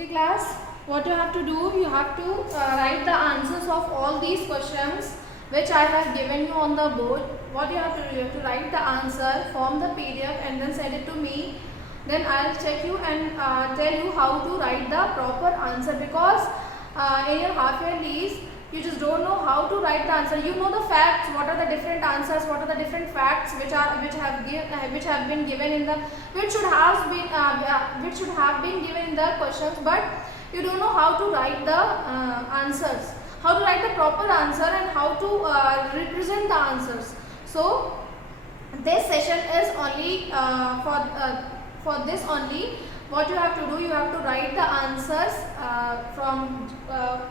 Okay class, what you have to do, you have to write the answers of all these questions which I have given you on the board. What you have to do, you have to write the answer, form the PDF and then send it to me. Then I'll check you and tell you how to write the proper answer, because in your half yearlies you just don't know how to write the answer. You know the facts, what are the different answers, what are the different facts which have been given in the which should have been given in the questions, but you don't know how to write the answers, how to write the proper answer and how to represent the answers. So this session is only for this only. What you have to do, you have to write the answers from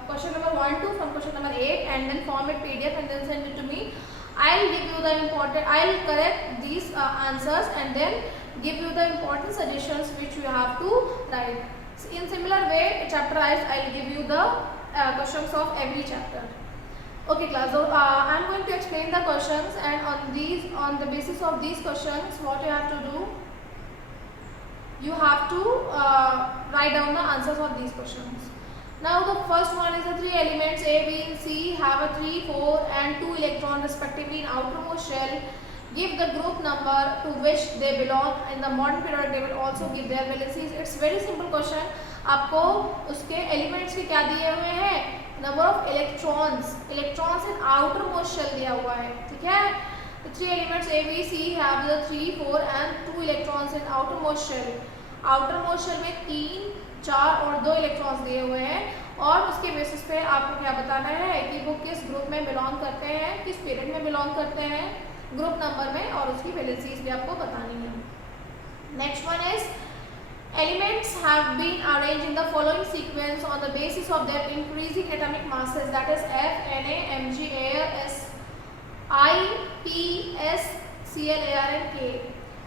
question number 1 to from question number 8 and then form a PDF and then send it to me. I'll give you the important, I'll correct these answers and then give you the important suggestions which you have to write. So in similar way, chapterized, I'll give you the questions of every chapter. Okay class, so I'm going to explain the questions, and on the basis of these questions, what you have to do, you have to write down the answers of these questions. Now the first one is the three elements A, B and C have a 3, 4 and 2 electrons respectively in outermost shell. Give the group number to which they belong in the modern periodic table. Also give their valencies. It's very simple question. आपको उसके elements के क्या दिए हुए हैं, number of electrons in outermost shell दिया हुआ है, ठीक है. The three elements A, B, C have the 3, 4 and 2 electrons in outermost shell. Outermost shell में 3, 4 और 2 electrons दिए हुए हैं, और उसके बेसिस पे आपको क्या बताना है कि वो किस ग्रुप में बिलोंग करते हैं, किस पीरियड में बिलोंग करते हैं, ग्रुप नंबर में, और उसकी वैलेंसीज भी आपको बतानी है. Next one is elements have been arranged in the following sequence on the basis of their increasing atomic masses, that is F, Na, Mg, Ar, S, I, P, S, Cl, Ar and K.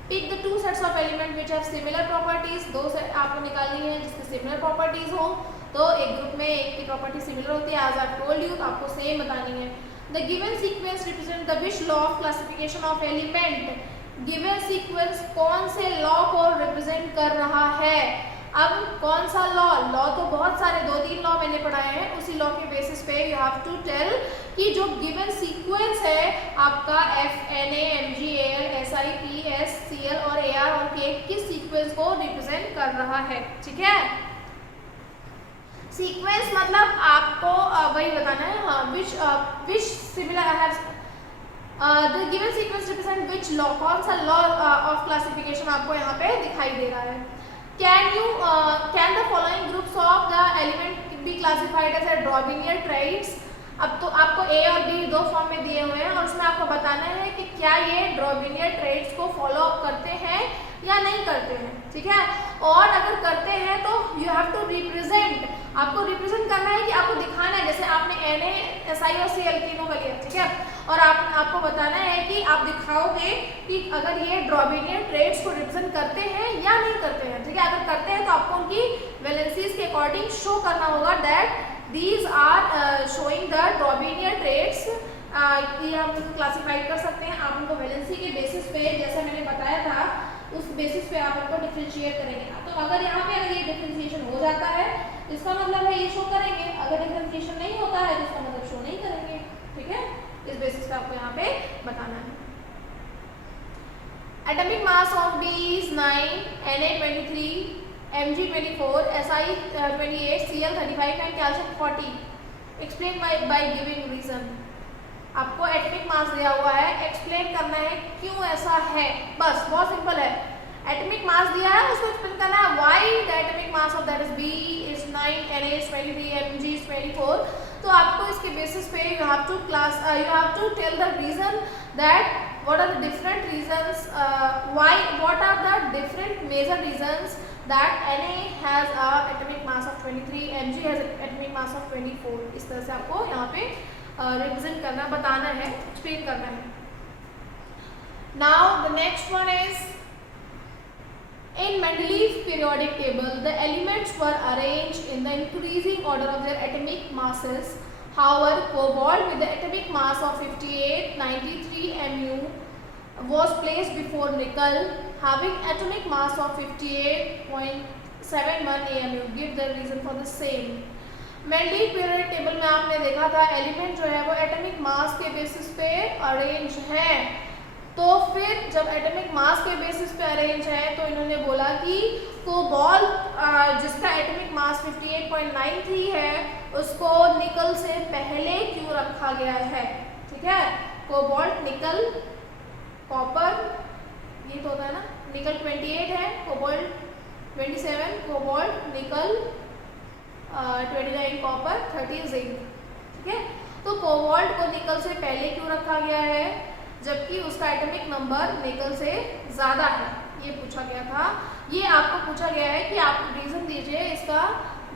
Pick the two sets of elements which have similar properties. दो set आपको निकालनी है जिसके similar properties हो. तो एक group में एक की प्रॉपर्टी सिमिलर होती है, as I told you, तो आपको सेम बतानी है. The given sequence represent the which law of classification of element. Given sequence कौन से लॉ को रिप्रेजेंट कर रहा है. अब कौन सा लॉ तो बहुत सारे 2-3 लॉ मैंने पढ़ाए हैं. उसी लॉ के बेसिस पे यू हैव टू टेल कि जो गिवन सीक्वेंस है आपका F, Na, Mg, Al, Si, P, S, Cl और Ar और K किस सीक्वेंस को रिप्रेजेंट कर रहा है, ठीक है. सीक्वेंस मतलब आपको वही बताना है, हाँ, which similar has the given sequence represent which law, कौन सा लॉ ऑफ क्लासिफिकेशन आपको यहाँ पे दिखाई दे रहा है. Can the following groups of the element be classified as a Drobenian traits. अब तो आपको A और B दो फॉर्म में दिए हुए हैं और उसमें आपको बताना है कि क्या ये Drobenian traits को फॉलो अप करते हैं या नहीं करते हैं, ठीक है. और अगर करते हैं तो यू हैव टू रिप्रेजेंट, आपको रिप्रेजेंट करना है कि आपको दिखाना है, जैसे आपने Na, Si और Cl तीनों का लिया, ठीक है, और आपको बताना है कि आप दिखाओगे कि अगर ये Drobenian traits को रिप्रेजेंट करते हैं या नहीं करते हैं, ठीक है. अगर करते हैं तो आपको उनकी वैलेंसीज के अकॉर्डिंग शो करना होगा that these are showing the Drobenian traits. ये हम क्लासिफाई कर सकते हैं. आप उनको वैलेंसी के बेसिस पे, जैसा मैंने बताया था, उस बेसिस पे आप उनको डिफरेंशिएट करेंगे. तो अगर यहाँ पे अगर ये डिफरेंशिएशन हो जाता है इसका मतलब है ये शो करेंगे, अगर डिफरेंशिएशन नहीं होता है तो इसका मतलब शो नहीं करेंगे, ठीक है. इस बेसिस पे आपको यहाँ पे बताना है. Atomic mass of B is 9, Na 23, Mg 24, Si 28, Cl 35 and calcium 40. Explain by giving reason. आपको एटॉमिक मास दिया हुआ है, एक्सप्लेन करना है क्यों ऐसा है, बस बहुत सिंपल है. एटॉमिक मास दिया है उसको एक्सप्लेन करना है why the atomic mass of that is B is 9, Na is 23, Mg is 24. तो आपको इसके बेसिस पे you have to tell the reason that what are the different reasons, what are the different major reasons that Na has a atomic mass of 23, Mg has an atomic mass of 24. इस तरह से आपको यहाँ पे represent करना, बताना है, explain करना है. Now the next one is in Mendeleev periodic table the elements were arranged in the increasing order of their atomic masses. However, cobalt with the atomic mass of 5893 Mu was placed before nickel having atomic mass of 58.6 7:01 AM. You give the reason for the same. Mendeleev periodic table में आपने देखा था element जो है वो atomic mass के basis पे arrange है। तो फिर जब एटॉमिक मास के बेसिस पे अरेंज है तो इन्होंने बोला कि कोबाल्ट जिसका एटॉमिक मास 58.93 है उसको निकल से पहले क्यों रखा गया है। ठीक है, कोबाल्ट, निकल, कॉपर, ये तो होता है ना, निकल 28 है, कोबाल्ट 27, कोबाल्ट, निकल 29, कॉपर 30, जिंक। ठीक है, तो कोबाल्ट को निकल से पहले क्यों रखा गया है जबकि उसका एटॉमिक नंबर निकल से ज़्यादा है, ये पूछा गया था। ये आपको पूछा गया है कि आप रीज़न दीजिए इसका,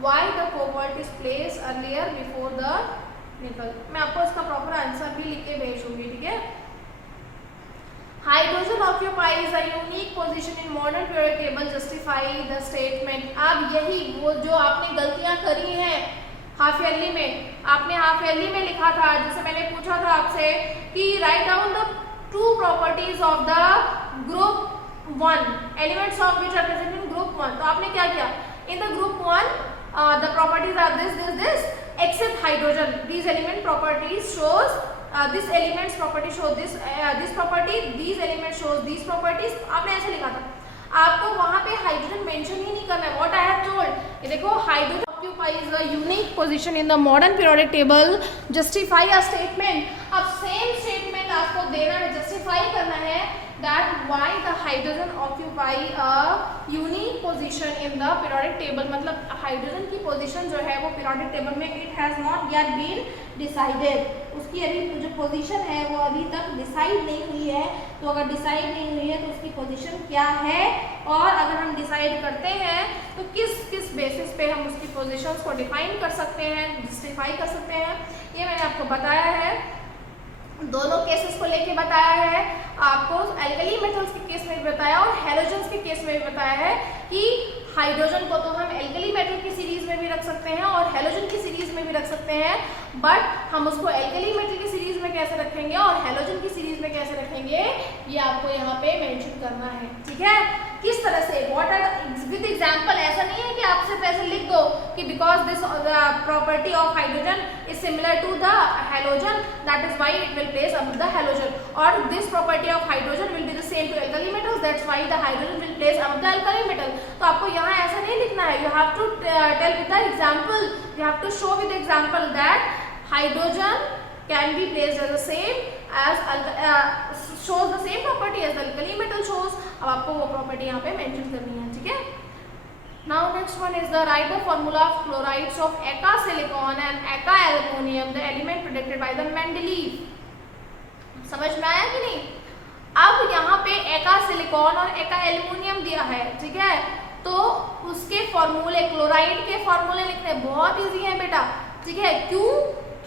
why the cobalt is place earlier before the निकल। मैं आपको इसका प्रॉपर आंसर भी लिख के भेज दूंगी। ठीक है, hydrogen occupies a unique position in modern periodic table, justify the statement. अब यही वो जो आपने गलतियां करी हैं हाफ ईयरली में, आपने हाफ ईयरली में लिखा था, जैसे मैंने पूछा था आपसे कि write down the two properties of the group 1, elements of which are present in group 1। तो आपने क्या किया, in the group 1 the properties are this except hydrogen, these element properties shows this elements property show this property, these elements shows these properties। आपने ऐसे लिखा था, आपको वहां पे हाइड्रोजन मेंशन ही नहीं करना है। व्हाट आई हैव टोल्ड, ये देखो, hydrogen occupies a unique position in the modern periodic table, justify a statement। अब सेम स्टेटमेंट आपको देना है, जस्टिफाई करना है that why the hydrogen occupy a unique position in the periodic table। मतलब hydrogen की पोजीशन जो है वो पीरियोडिक टेबल में it has not yet been decided, उसकी अभी जो पोजीशन है वो अभी तक डिसाइड नहीं हुई है। तो अगर डिसाइड नहीं हुई है तो उसकी पोजीशन क्या है, और अगर हम डिसाइड करते हैं तो किस किस बेसिस पे हम उसकी पोजीशंस को डिफाइन कर सकते हैं, जस्टिफाई कर सकते हैं, ये मैंने आपको बताया है। दोनों केसेस को लेके बताया है आपको, एल्कली मेटल्स के केस में भी बताया और हैलोजन्स के केस में भी बताया है कि हाइड्रोजन को तो हम एल्कली मेटल की सीरीज में भी रख सकते हैं और हैलोजन की सीरीज में भी रख सकते हैं, बट हम उसको एल्कली मेटल की सीरीज में कैसे रखेंगे और हैलोजन की सीरीज में कैसे रखेंगे, ये आपको यहाँ पे मेंशन करना है। ठीक है, किस तरह से, व्हाट आर विद एग्जांपल। ऐसा नहीं है कि आप सिर्फ ऐसे लिख दो कि because this property of hydrogen is similar to the halogen, that is why it will place above the halogen, और this property of hydrogen will be the same to alkali metals, that's why the hydrogen will place above the alkali metal. तो आपको यहाँ ऐसा नहीं लिखना है, you have to tell with the example, you have to show with example that hydrogen can be placed as the same as shows the same property as the alkali metal shows। अब आपको वो property यहाँ पे mention करनी है। ठीक है, now next one is the write the formula of chlorides of Eka silicon and Eka aluminum, the element predicted by the Mendeleev। समझ में आया कि नहीं। अब यहाँ पे Eka silicon और Eka aluminum दिया है, ठीक है, तो उसके फॉर्मूले, क्लोराइड के फॉर्मूले लिखने बहुत इजी है बेटा। ठीक है, क्यों,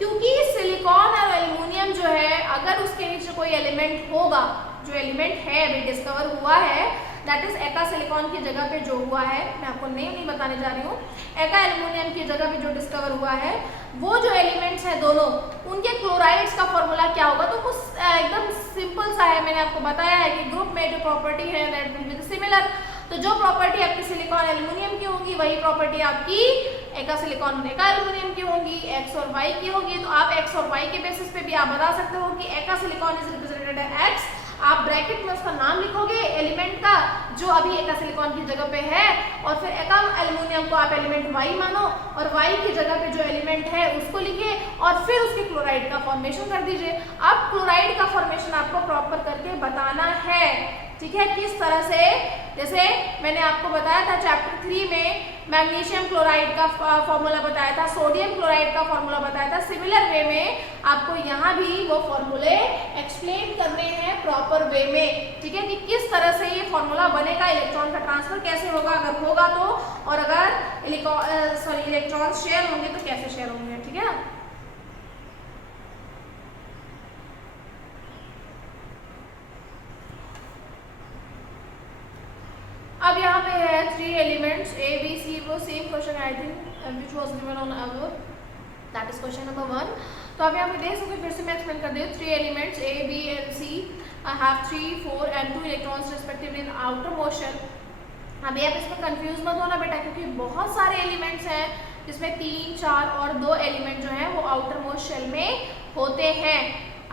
क्योंकि सिलिकॉन और एल्युमिनियम जो है, अगर उसके नीचे कोई एलिमेंट होगा, जो एलिमेंट है अभी डिस्कवर हुआ है, दैट इज एका सिलिकॉन की जगह पे जो हुआ है, मैं आपको नेम नहीं बताने जा रही हूँ, एका एल्युमिनियम की जगह पे जो डिस्कवर हुआ है, वो जो एलिमेंट्स हैं दोनों, उनके क्लोराइड्स का फॉर्मूला क्या होगा। तो कुछ एकदम सिंपल सा है, मैंने आपको बताया है कि ग्रुप में जो प्रॉपर्टी है दैट विल बी सिमिलर। तो जो प्रॉपर्टी आपकी सिलिकॉन एल्युमिनियम की होगी वही प्रॉपर्टी आपकी एका सिलिकॉन और एका एल्युमिनियम की होगी, एक्स और वाई की होगी। तो आप एक्स और वाई के बेसिस पे भी आप बता सकते हो कि एका सिलिकॉन इज रिप्रेजेंटेड एक्स, आप ब्रैकेट में उसका नाम लिखोगे एलिमेंट का जो अभी एका सिलिकॉन की जगह पे है, और फिर एका एल्युमिनियम को आप एलिमेंट वाई मानो और वाई की जगह पे जो एलिमेंट है उसको लिखिए और फिर उसके क्लोराइड का फॉर्मेशन कर दीजिए। अब क्लोराइड का फॉर्मेशन आपको प्रॉपर करके बताना है। ठीक है, किस तरह से, जैसे मैंने आपको बताया था चैप्टर 3 में मैग्नीशियम क्लोराइड का फॉर्मूला बताया था, सोडियम क्लोराइड का फॉर्मूला बताया था, सिमिलर वे में आपको यहाँ भी वो फॉर्मूले एक्सप्लेन करने हैं प्रॉपर वे में। ठीक है, कि किस तरह से ये फॉर्मूला बनेगा, इलेक्ट्रॉन का ट्रांसफर कैसे होगा अगर होगा तो, और अगर इलेक्ट्रॉन शेयर होंगे तो कैसे शेयर होंगे। ठीक है, अब यहाँ पे है 3 एलिमेंट्स A, B, C, वो same question I think which was given on our, that is question number 1। तो आप यहाँ पे देख सकते हो, फिर से मैं एक्सप्लेन कर दी। 3 elements A, B and C have 3, 4 and 2 electrons respectively in outer motion अभी आप इसमें कंफ्यूज मत होना बेटा, क्योंकि बहुत सारे एलिमेंट्स हैं जिसमें 3, 4 और 2 एलिमेंट जो हैं वो आउटर मोस्ट शेल में होते हैं।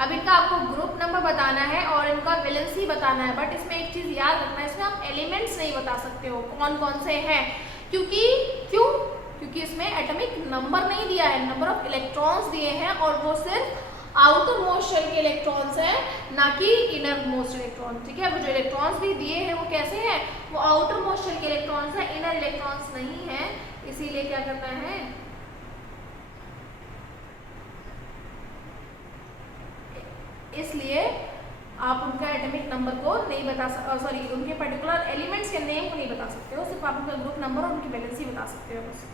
अब इनका आपको ग्रुप नंबर बताना है और इनका वैलेंसी बताना है, बट इसमें एक चीज याद रखना है, इसमें आप एलिमेंट्स नहीं बता सकते हो कौन कौन से हैं, क्योंकि इसमें एटॉमिक नंबर नहीं दिया है, नंबर ऑफ इलेक्ट्रॉन्स दिए हैं और वो सिर्फ आउटर मोस्ट शेल के इलेक्ट्रॉन्स हैं, ना कि इनर मोस्ट इलेक्ट्रॉन। ठीक है, वो जो इलेक्ट्रॉन्स भी दिए हैं वो कैसे हैं, वो आउटर मोस्ट शेल के इलेक्ट्रॉन्स हैं, इनर इलेक्ट्रॉन्स नहीं है। इसीलिए क्या करना है, इसलिए आप उनका एटॉमिक नंबर को नहीं बता सकते, सॉरी उनके पर्टिकुलर एलिमेंट्स के नेम को नहीं बता सकते हो, सिर्फ आप उनका ग्रुप नंबर और उनकी वैलेंसी बता सकते हो बस।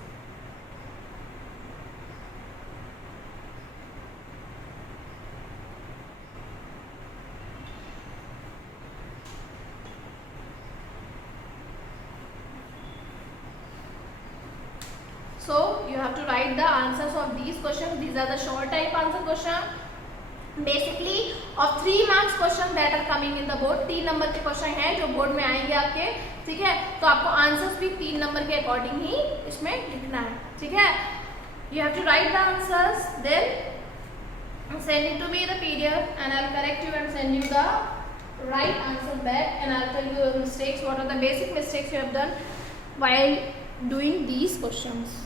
So you have to write the answers of these questions. These are the short type answer question. Basically of 3 marks question that are coming in the board. 3 number के question हैं जो board में आएंगे आपके, ठीक है। तो आपको आंसर्स भी 3 नंबर के अकॉर्डिंग ही इसमें लिखना है, ठीक है। You have to write the answers, then send it to me the PDF and I'll correct you and send you the right answer back, and I'll tell you your mistakes, what are the basic mistakes you have done while doing these questions.